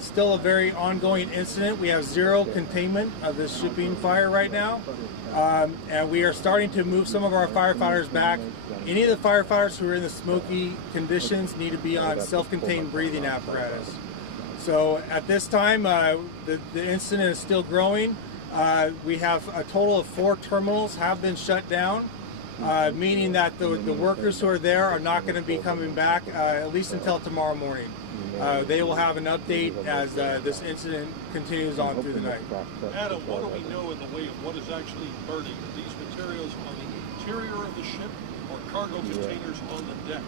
still a very ongoing incident. We have zero containment of this shipping fire right now. And we are starting to move some of our firefighters back. Any of the firefighters who are in the smoky conditions need to be on self-contained breathing apparatus. So at this time, the incident is still growing. We have a total of 4 terminals have been shut down, meaning that the workers who are there are not going to be coming back at least until tomorrow morning. They will have an update as this incident continues on through the night. Adam, what do we know in the way of what is actually burning? Are these materials on the interior of the ship or cargo containers on the deck?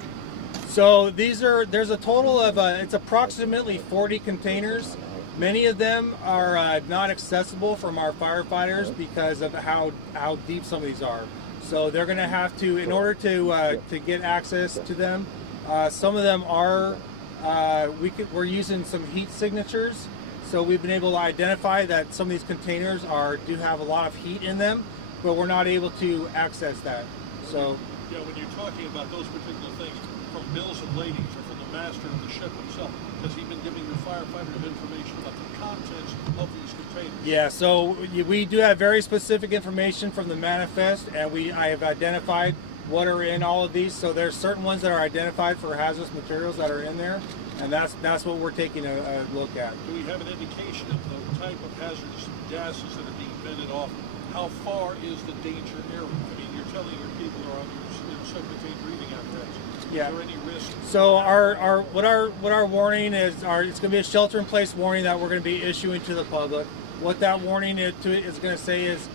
So there's a total of, it's approximately 40 containers. Many of them are not accessible from our firefighters because of how deep some of these are. So they're going to have to, in order to get access to them, some of them are, we're using some heat signatures. So we've been able to identify that some of these containers do have a lot of heat in them, but we're not able to access that. So yeah, when you're talking about those particular things, from bills and ladies or from the master of the ship himself, has he been giving the firefighters information about the contents of these containers? Yeah, so we do have very specific information from the manifest, and I have identified what are in all of these. So there's certain ones that are identified for hazardous materials that are in there, and that's what we're taking a look at. Do we have an indication of the type of hazardous gases that are being vented off? How far is the danger area? I mean, you're telling your people are on your self-contained breathing apparatus. Yeah. Is there any risk? So what our warning is, it's going to be a shelter-in-place warning that we're going to be issuing to the public. What that warning is going to say is,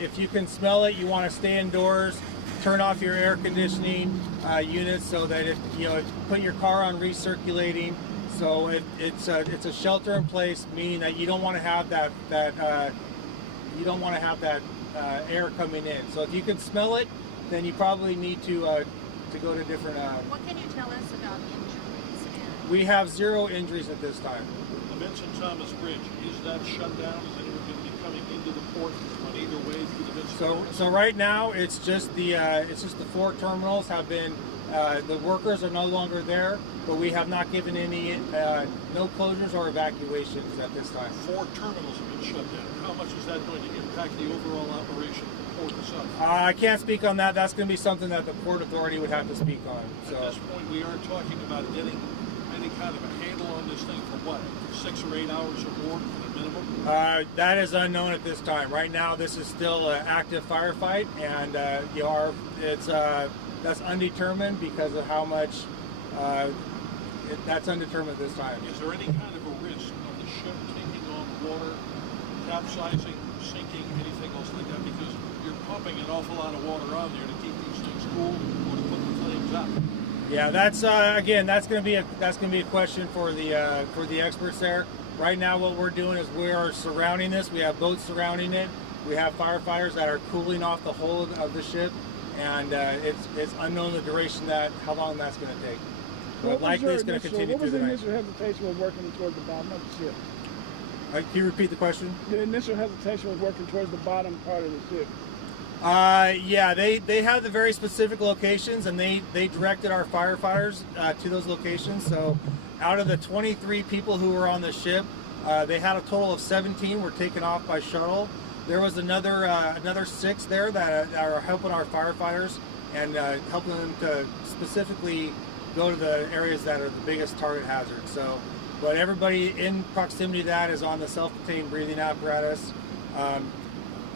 if you can smell it, you want to stay indoors. Turn off your air conditioning units so that put your car on recirculating. So it's a shelter-in-place, meaning that you don't want to have that air coming in. So if you can smell it, then you probably need to go to different. What can you tell us about injuries? We have 0 injuries at this time. The Vincent Thomas Bridge, is that shut down? Is anyone going to be coming into the port on either way through the Vincent Thomas? So right now it's just the 4 terminals have been. The workers are no longer there, but we have not given any no closures or evacuations at this time. 4 terminals have been shut down. How much is that going to impact the overall operation of the port itself? I can't speak on that. That's going to be something that the Port Authority would have to speak on. So. At this point, we are talking about getting any kind of a handle on this thing for what, 6 or 8 hours or more at a minimum? That is unknown at this time. Right now, this is still an active firefight, and that's undetermined because of how much. That's undetermined at this time. Is there any kind of a risk of the ship taking on water, capsizing, sinking, anything else like that? Because you're pumping an awful lot of water on there to keep these things cool or to put the flames out. Yeah, that's again, that's going to be a question for the experts there. Right now, what we're doing is we are surrounding this. We have boats surrounding it. We have firefighters that are cooling off the whole of the ship, and it's unknown the duration how long that's going to take. But likely it's going to continue through the night. What was the initial hesitation with working towards the bottom of the ship? Can you repeat the question? The initial hesitation was working towards the bottom part of the ship. Yeah, they have the very specific locations, and they directed our firefighters to those locations. So out of the 23 people who were on the ship, they had a total of 17 were taken off by shuttle. There was another 6 there that are helping our firefighters and helping them to specifically go to the areas that are the biggest target hazards. So, but everybody in proximity to that is on the self-contained breathing apparatus.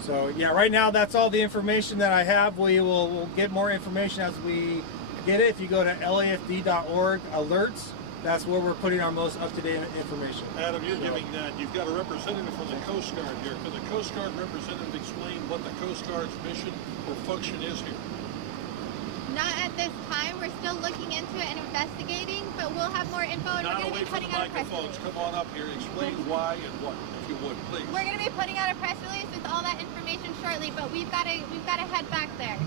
So yeah, right now that's all the information that I have. We'll get more information as we get it. If you go to lafd.org alerts, that's where we're putting our most up-to-date information. Adam, you're giving that. You've got a representative from the Coast Guard here. Can the Coast Guard representative explain what the Coast Guard's mission or function is here? Not at this time. We're still looking into it and investigating, but we'll have more info, and we're going to be putting out a press release. Come on up here. Explain why and what, if you would, please. We're going to be putting out a press release with all that information shortly, but we've got to head back there.